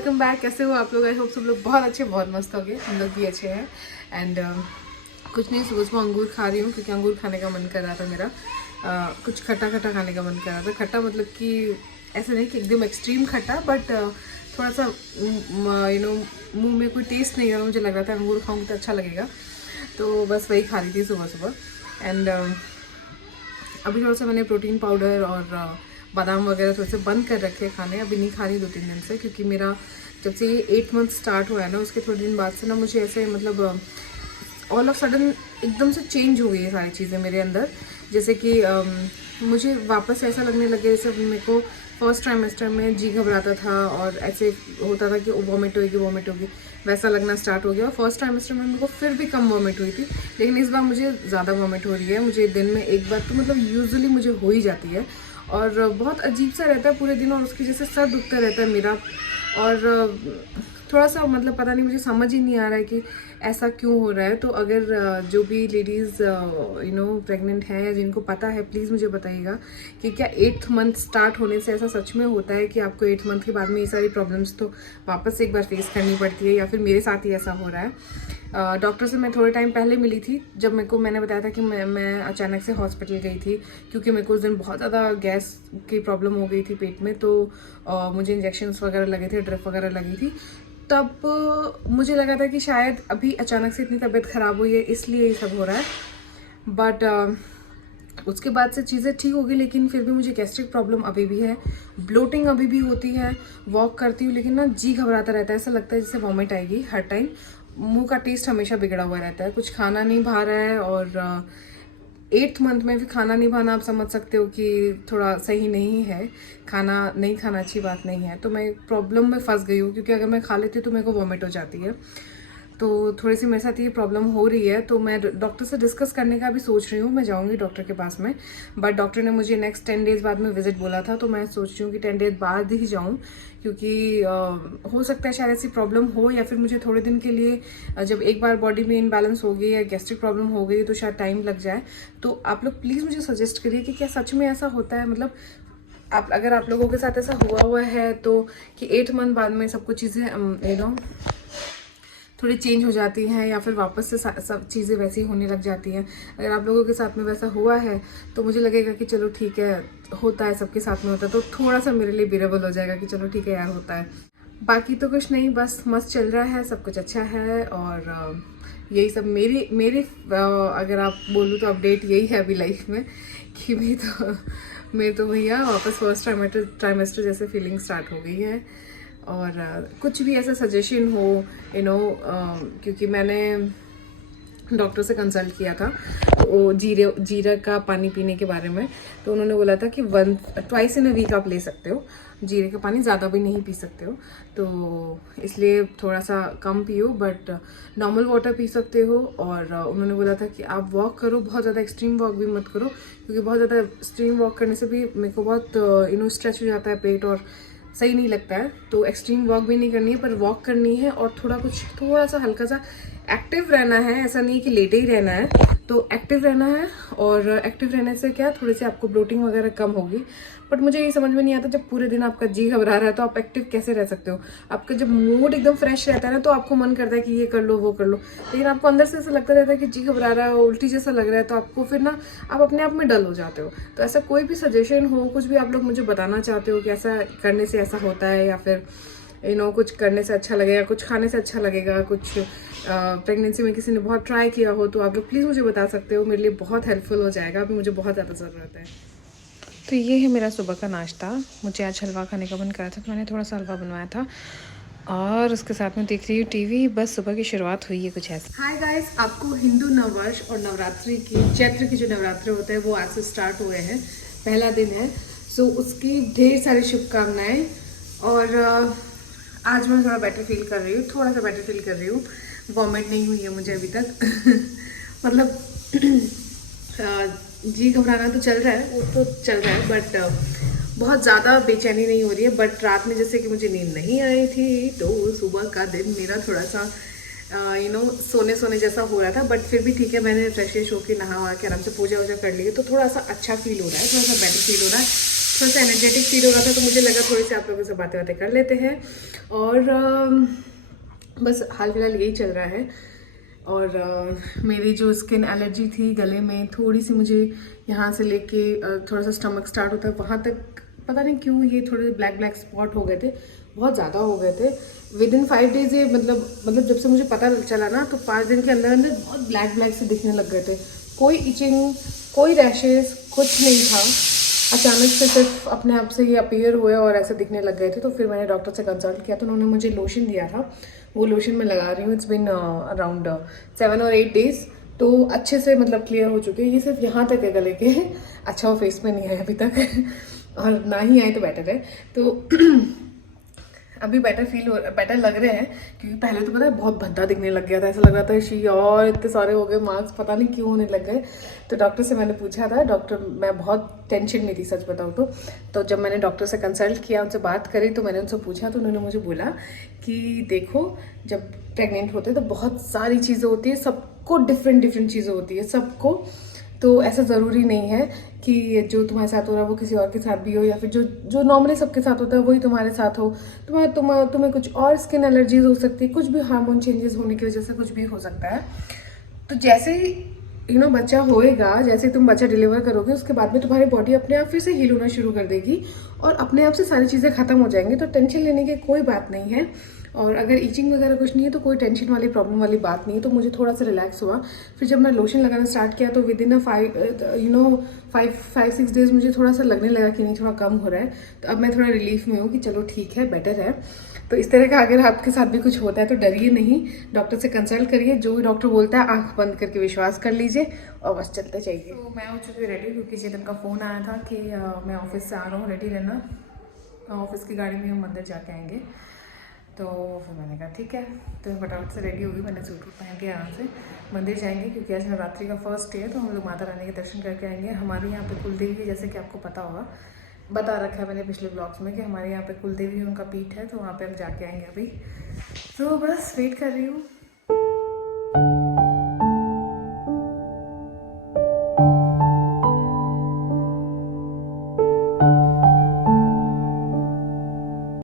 Welcome back. कैसे हो आप लोग? आई होप सब लोग बहुत अच्छे, बहुत मस्त हो गए। हम लोग भी अच्छे हैं। एंड कुछ नहीं, सुबह सुबह अंगूर खा रही हूँ क्योंकि अंगूर खाने का मन कर रहा था मेरा। कुछ खट्टा खट्टा खाने का मन कर रहा था। खट्टा मतलब कि ऐसा नहीं कि एकदम एक्सट्रीम खट्टा, बट थोड़ा सा मुंह में कोई टेस्ट नहीं है। मुझे लग रहा था अंगूर खाऊंगी तो अच्छा लगेगा, तो बस वही खा रही थी सुबह सुबह। एंड अभी थोड़ा सा मैंने प्रोटीन पाउडर और बादाम वगैरह थोड़े से बंद कर रखे हैं खाने। अभी नहीं खा रही 2-3 दिन से, क्योंकि मेरा जब से ये 8 मंथ स्टार्ट हुआ है ना, उसके थोड़े दिन बाद से ना मुझे ऐसे मतलब ऑल ऑफ सडन एकदम से चेंज हो गई है सारी चीज़ें मेरे अंदर। जैसे कि मुझे वापस ऐसा लगने लगे जैसे मेरे को फर्स्ट ट्राइमेस्टर में जी घबराता था और ऐसे होता था कि वॉमिट होगी, वैसा लगना स्टार्ट हो गया। और फर्स्ट ट्राइमेस्टर में मेरे को फिर भी कम वॉमिट हुई थी, लेकिन इस बार मुझे ज़्यादा वॉमिट हो रही है। मुझे दिन में एक बार तो मतलब यूजुअली मुझे हो ही जाती है, और बहुत अजीब सा रहता है पूरे दिन, और उसकी जैसे सर दुखता रहता है मेरा। और थोड़ा सा मतलब पता नहीं, मुझे समझ ही नहीं आ रहा है कि ऐसा क्यों हो रहा है। तो अगर जो भी लेडीज़ प्रेग्नेंट हैं, जिनको पता है, प्लीज़ मुझे बताइएगा कि क्या 8th मंथ स्टार्ट होने से ऐसा सच में होता है कि आपको 8th मंथ के बाद में ये सारी प्रॉब्लम्स तो वापस एक बार फेस करनी पड़ती है, या फिर मेरे साथ ही ऐसा हो रहा है। डॉक्टर से मैं थोड़े टाइम पहले मिली थी, जब मैंने बताया था कि मैं अचानक से हॉस्पिटल गई थी, क्योंकि मेरे को उस दिन बहुत ज़्यादा गैस की प्रॉब्लम हो गई थी पेट में। तो मुझे इंजेक्शन्स वगैरह लगे थे, ड्रिप वगैरह लगी थी। तब मुझे लगा था कि शायद अभी अचानक से इतनी तबीयत ख़राब हुई है, इसलिए ये सब हो रहा है। बट उसके बाद से चीज़ें ठीक हो गई, लेकिन फिर भी मुझे गैस्ट्रिक प्रॉब्लम अभी भी है, ब्लोटिंग अभी भी होती है। वॉक करती हूँ लेकिन ना जी घबराता रहता है, ऐसा लगता है जैसे वॉमिट आएगी हर टाइम। मुंह का टेस्ट हमेशा बिगड़ा हुआ रहता है, कुछ खाना नहीं भा रहा है। और 8th मंथ में भी खाना नहीं खाना, आप समझ सकते हो कि थोड़ा सही नहीं है। खाना नहीं खाना अच्छी बात नहीं है। तो मैं प्रॉब्लम में फंस गई हूँ, क्योंकि अगर मैं खा लेती हूँ तो मेरे को वॉमिट हो जाती है। तो थोड़ी सी मेरे साथ ये प्रॉब्लम हो रही है, तो मैं डॉक्टर से डिस्कस करने का भी सोच रही हूँ। मैं जाऊँगी डॉक्टर के पास में, बट डॉक्टर ने मुझे नेक्स्ट 10 डेज़ बाद में विजिट बोला था। तो मैं सोच रही हूँ कि 10 डेज बाद ही जाऊँ, क्योंकि हो सकता है शायद ऐसी प्रॉब्लम हो, या फिर मुझे थोड़े दिन के लिए जब एक बार बॉडी में इनबैलेंस हो गई या गैस्ट्रिक प्रॉब्लम हो गई तो शायद टाइम लग जाए। तो आप लोग प्लीज़ मुझे सजेस्ट करिए कि क्या सच में ऐसा होता है। मतलब अगर आप लोगों के साथ ऐसा हुआ है तो, कि 8 मंथ बाद में सब कुछ चीज़ें थोड़ी चेंज हो जाती हैं, या फिर वापस से सब चीज़ें वैसी होने लग जाती हैं। अगर आप लोगों के साथ में वैसा हुआ है तो मुझे लगेगा कि चलो ठीक है, होता है, सबके साथ में होता है, तो थोड़ा सा मेरे लिए बेरेबल हो जाएगा कि चलो ठीक है यार, होता है। बाकी तो कुछ नहीं, बस मस्त चल रहा है, सब कुछ अच्छा है। और यही सब मेरी अगर आप बोलूँ तो अपडेट यही है अभी लाइफ में, कि मेरी तो भैया वापस फर्स्ट ट्राइमेस्टर जैसे फीलिंग स्टार्ट हो गई है। और कुछ भी ऐसा सजेशन हो, क्योंकि मैंने डॉक्टर से कंसल्ट किया था, तो वो जीरा का पानी पीने के बारे में। तो उन्होंने बोला था कि ट्वाइस इन अ वीक आप ले सकते हो जीरे का पानी, ज़्यादा भी नहीं पी सकते हो। तो इसलिए थोड़ा सा कम पियो, बट नॉर्मल वाटर पी सकते हो। और उन्होंने बोला था कि आप वॉक करो, बहुत ज़्यादा एक्सट्रीम वॉक भी मत करो, क्योंकि बहुत ज़्यादा एक्सट्रीम वॉक करने से भी मेरे को बहुत स्ट्रेच हो जाता है पेट, और सही नहीं लगता है। तो एक्सट्रीम वॉक भी नहीं करनी है, पर वॉक करनी है, और थोड़ा सा हल्का सा एक्टिव रहना है। ऐसा नहीं कि लेटे ही रहना है, तो एक्टिव रहना है। और एक्टिव रहने से क्या, थोड़ी सी आपको ब्लोटिंग वगैरह कम होगी। बट मुझे ये समझ में नहीं आता, जब पूरे दिन आपका जी घबरा रहा है तो आप एक्टिव कैसे रह सकते हो? आपका जब मूड एकदम फ्रेश रहता है ना, तो आपको मन करता है कि ये कर लो, वो कर लो, लेकिन आपको अंदर से ऐसा लगता रहता है कि जी घबरा रहा है, उल्टी जैसा लग रहा है, तो आपको फिर ना आप अपने आप में डल हो जाते हो। तो ऐसा कोई भी सजेशन हो, कुछ भी आप लोग मुझे बताना चाहते हो कि ऐसा करने से ऐसा होता है, या फिर कुछ करने से अच्छा लगेगा, कुछ खाने से अच्छा लगेगा, कुछ प्रेगनेंसी में किसी ने बहुत ट्राई किया हो, तो आप लोग प्लीज़ मुझे बता सकते हो। मेरे लिए बहुत हेल्पफुल हो जाएगा, अभी मुझे बहुत ज़्यादा ज़रूरत है। तो ये है मेरा सुबह का नाश्ता। मुझे आज हलवा खाने का मन करा था, तो मैंने थोड़ा सा हलवा बनवाया था, और उसके साथ में देख रही हूँ टीवी। बस सुबह की शुरुआत हुई है कुछ ऐसा। हाय गाइस, आपको हिंदू नववर्ष और नवरात्रि की, चैत्र की जो नवरात्रि होते हैं वो आज से स्टार्ट हुए हैं, पहला दिन है। सो उसकी ढेर सारी शुभकामनाएं। और आज मैं थोड़ा बेटर फील कर रही हूँ, थोड़ा सा बेटर फील कर रही हूँ। वॉमिट नहीं हुई है मुझे अभी तक मतलब जी घबराना तो चल रहा है, वो तो चल रहा है, बट बहुत ज़्यादा बेचैनी नहीं हो रही है। बट रात में जैसे कि मुझे नींद नहीं आई थी, तो सुबह का दिन मेरा थोड़ा सा सोने जैसा हो रहा था। बट फिर भी ठीक है, मैंने फ्रेश होकर नहा वहा के आराम से पूजा वूजा कर ली है, तो थोड़ा सा अच्छा फील हो रहा है, थोड़ा सा बेटर फील हो रहा है। थोड़ा सा एनर्जेटिक फील हो रहा था, तो मुझे लगा थोड़ी सी आप लोगों से बातें कर लेते हैं। और बस हाल फिलहाल यही चल रहा है। और मेरी जो स्किन एलर्जी थी गले में, थोड़ी सी मुझे यहाँ से लेके थोड़ा सा स्टमक स्टार्ट होता है वहाँ तक, पता नहीं क्यों ये थोड़े ब्लैक ब्लैक स्पॉट हो गए थे, बहुत ज़्यादा हो गए थे। विद इन 5 डेज ये मतलब जब से मुझे पता चला ना, तो 5 दिन के अंदर अंदर बहुत ब्लैक ब्लैक से दिखने लग गए थे। कोई इचिंग, कोई रैशेज, कुछ नहीं था। अचानक से सिर्फ अपने आप से ये अपीयर हुए और ऐसे दिखने लग गए थे। तो फिर मैंने डॉक्टर से कंसल्ट किया, तो उन्होंने मुझे लोशन दिया था, वो लोशन मैं लगा रही हूँ। इट्स बिन अराउंड 7 और 8 डेज, तो अच्छे से मतलब क्लियर हो चुके हैं। ये सिर्फ यहाँ तक है गले के, अच्छा वो फेस पे नहीं है अभी तक और ना ही आए तो बेटर है। तो अभी बेटर लग रहे हैं, क्योंकि पहले तो पता है बहुत भद्दा दिखने लग गया था, ऐसा लग रहा था शी, और इतने सारे हो गए मार्क्स, पता नहीं क्यों होने लग गए। तो डॉक्टर से मैंने पूछा था, डॉक्टर, मैं बहुत टेंशन में थी सच बताऊँ तो जब मैंने डॉक्टर से कंसल्ट किया, उनसे बात करी, तो मैंने उनसे पूछा, तो उन्होंने मुझे बोला कि देखो जब प्रेग्नेंट होते हैं तो बहुत सारी चीज़ें होती है, सबको डिफरेंट चीज़ें होती है सबको। तो ऐसा ज़रूरी नहीं है कि जो तुम्हारे साथ हो रहा है वो किसी और के साथ भी हो, या फिर जो नॉर्मली सबके साथ होता है वही तुम्हारे साथ हो। तुम्हें कुछ और स्किन एलर्जीज हो सकती है, कुछ भी हार्मोन चेंजेस होने की वजह से कुछ भी हो सकता है। तो जैसे ही बच्चा होएगा, जैसे तुम बच्चा डिलीवर करोगे, उसके बाद में तुम्हारी बॉडी अपने आप फिर से हील होना शुरू कर देगी और अपने आप से सारी चीज़ें खत्म हो जाएंगी। तो टेंशन लेने की कोई बात नहीं है। और अगर ईचिंग वगैरह कुछ नहीं है तो कोई टेंशन वाली प्रॉब्लम वाली बात नहीं है। तो मुझे थोड़ा सा रिलैक्स हुआ। फिर जब मैं लोशन लगाना स्टार्ट किया तो विद इन 5-6 डेज मुझे थोड़ा सा लगने लगा कि नहीं थोड़ा कम हो रहा है। तो अब मैं थोड़ा रिलीफ में हूँ कि चलो ठीक है, बेटर है। तो इस तरह का अगर आपके साथ भी कुछ होता है तो डरिए नहीं, डॉक्टर से कंसल्ट करिए, जो भी डॉक्टर बोलता है आंख बंद करके विश्वास कर लीजिए और बस चलते जाइए। तो मैं हो चुकी हूँ रेडी, क्योंकि चेतन का फ़ोन आया था कि मैं ऑफिस से आ रहा हूँ, रेडी रहना, ऑफिस की गाड़ी में हम मंदिर जाके आएंगे। तो फिर मैंने कहा ठीक है, तो फटाफट से रेडी होगी। मैंने सूट पहन के आराम से मंदिर जाएंगे, क्योंकि आज नवरात्रि का फर्स्ट डे है, तो हम लोग माता रानी के दर्शन करके आएंगे। हमारे यहाँ पे कुलदेवी, जैसे कि आपको पता होगा, बता रखा है मैंने पिछले ब्लॉग्स में कि हमारे यहाँ पे कुलदेवी उनका पीठ है, तो वहाँ पे हम जाके आएंगे अभी। तो बस वेट कर रही हूँ।